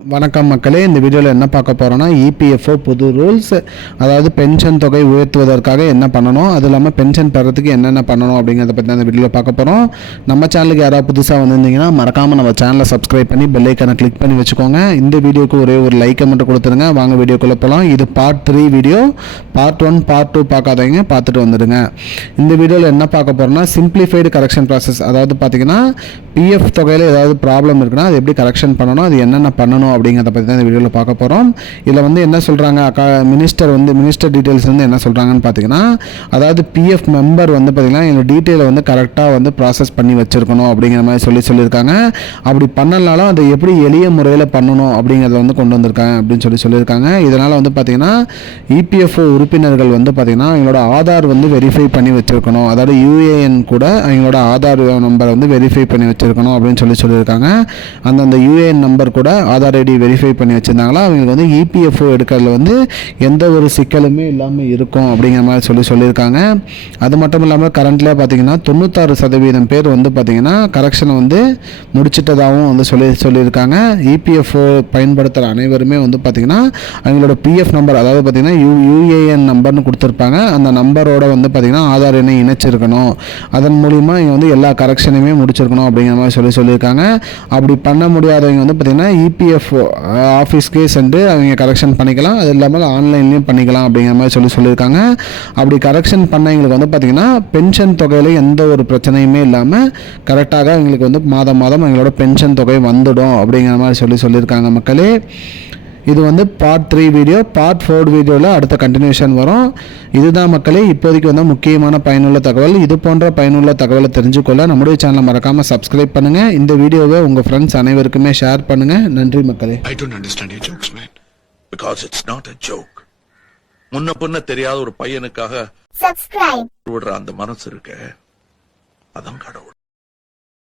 வணக்கம் மக்களே இந்த வீடியோவில் என்ன பார்க்க போகிறோன்னா இபிஎஃப்ஓ புது ரூல்ஸ் அதாவது பென்ஷன் தொகை உயர்த்துவதற்காக என்ன பண்ணணும் அது இல்லாமல் பென்ஷன் பெறத்துக்கு என்னென்ன பண்ணணும் அப்படிங்கிறத பற்றி அந்த வீடியோவில் பார்க்க போகிறோம் நம்ம சேனலுக்கு யாராவது புதுசாக வந்திருந்தீங்கன்னா மறக்காமல் நம்ம சேனலை சப்ஸ்கிரைப் பண்ணி பெல் ஐக்கனை கிளிக் பண்ணி வச்சுக்கோங்க. இந்த வீடியோக்கு ஒரே ஒரு லைக்கை மட்டும் கொடுத்துருங்க வாங்க வீடியோக்குள்ளே போகலாம் இது part three video part one part two பார்க்காதவங்க பார்த்துட்டு வந்துடுங்க. இந்த வீடியோவில் என்ன பார்க்க போகிறோம்னா சிம்பிளிஃபைடு கரெக்ஷன் ப்ராசஸ் அதாவது பார்த்தீங்கன்னா பிஎஃப் தொகையில் ஏதாவது ப்ராப்ளம் இருக்குன்னா அது எப்படி கரெக்ஷன் பண்ணணும் அது என்னென்ன பண்ணணும் அப்படிங்கிறத பற்றி தான் இந்த வீடியோவில் பார்க்க போகிறோம் இதில் வந்து என்ன சொல்கிறாங்க அக்கா மினிஸ்டர் வந்து மினிஸ்டர் டீட்டெயில்ஸ் வந்து என்ன சொல்கிறாங்கன்னு பார்த்தீங்கன்னா அதாவது பிஎஃப் மெம்பர் வந்து பார்த்தீங்கன்னா இந்த டீட்டெயிலை வந்து கரெக்டாக வந்து ப்ராசஸ் பண்ணி வச்சுருக்கணும் அப்படிங்கிற மாதிரி சொல்லி சொல்லியிருக்காங்க. அப்படி பண்ணலனாலும் அதை எப்படி எளிய முறையில் பண்ணணும் அப்படிங்கிறத வந்து கொண்டு வந்திருக்காங்க அப்படின்னு சொல்லி சொல்லியிருக்காங்க. இதனால் வந்து பார்த்தீங்கன்னா இபிஎஃப்ஓ உறுப்பினர்கள் வந்து பார்த்தீங்கன்னா அவங்களோட ஆதார் வந்து வெரிஃபை பண்ணி வச்சுருக்கணும். அதாவது யூஏஎன் கூட அவங்களோட ஆதார் நம்பரை வந்து வெரிஃபை பண்ணி வச்சுருக்கணும் அப்படின்னு சொல்லி சொல்லியிருக்காங்க. அந்த யூஏஎன் நம்பர் கூட ஆதார் ஐடி வெரிஃபை பண்ணி வச்சுருந்தாங்களோ? அவங்களுக்கு வந்து இபிஎஃப்ஓ எடுக்கிறதுல வந்து எந்த ஒரு சிக்கலுமே இல்லாமல் இருக்கும் அப்படிங்கிற மாதிரி சொல்லி சொல்லியிருக்காங்க. அது மட்டும் இல்லாமல் கரண்ட்ல பார்த்தீங்கன்னா தொண்ணூத்தாறு சதவீதம் பேர் வந்து பார்த்திங்கன்னா கரெக்ஷனை வந்து முடிச்சிட்டதாகவும் வந்து சொல்லி சொல்லியிருக்காங்க. இபிஎஃப்ஓ பயன்படுத்துகிற அனைவருமே வந்து பார்த்திங்கன்னா அவங்களோட பிஎஃப் நம்பர் அதாவது பார்த்தீங்கன்னா யூ யூஏஎன் நம்பர்னு கொடுத்துருப்பாங்க. அந்த நம்பரோட வந்து பார்த்திங்கன்னா ஆதார் எண்ணை இணைச்சிருக்கணும். அதன் மூலிமா இங்கே வந்து எல்லா கரெக்ஷனையுமே முடிச்சிருக்கணும் அப்படிங்கிற மாதிரி சொல்லி சொல்லியிருக்காங்க. அப்படி பண்ண முடியாதவங்க வந்து பார்த்திங்கன்னா இபிஎஃப் ஆஃபீஸ்க்கே சென்று அவங்க கரெக்ஷன் பண்ணிக்கலாம். அது இல்லாமல் ஆன்லைன்லேயும் பண்ணிக்கலாம் அப்படிங்கிற மாதிரி சொல்லி சொல்லியிருக்காங்க. அப்படி கரெக்ஷன் பண்ணவங்களுக்கு வந்து பார்த்திங்கன்னா பென்ஷன் தொகையில் எந்த ஒரு பிரச்சனையுமே இல்லாமல் கரெக்டாக எங்களுக்கு வந்து மாதம் மாதம் எங்களோட பென்ஷன் தொகை வந்துடும் அப்படிங்கிற மாதிரி சொல்லி சொல்லியிருக்காங்க மக்களே. இது வந்து part three video part four வீடியோவில் அடுத்த கண்டினியூஷன் வரும். இதுதான் மக்களே இப்போதைக்கு வந்து முக்கியமான பயனுள்ள தகவல். இது போன்ற பயனுள்ள தகவலை தெரிஞ்சுக்கொள்ள நம்முடைய சேனலை மறக்காமல் சப்ஸ்கிரைப் பண்ணுங்கள் இந்த வீடியோவை உங்கள் ஃப்ரெண்ட்ஸ் அனைவருக்குமே ஷேர் பண்ணுங்கள் நன்றி மக்களே. I don't understand your jokes, man. Because it's not a joke. முன்ன பின்ன தெரியாத ஒரு பையனுக்காக விடுற அந்த மனசு இருக்க. அதான் கடவுள்.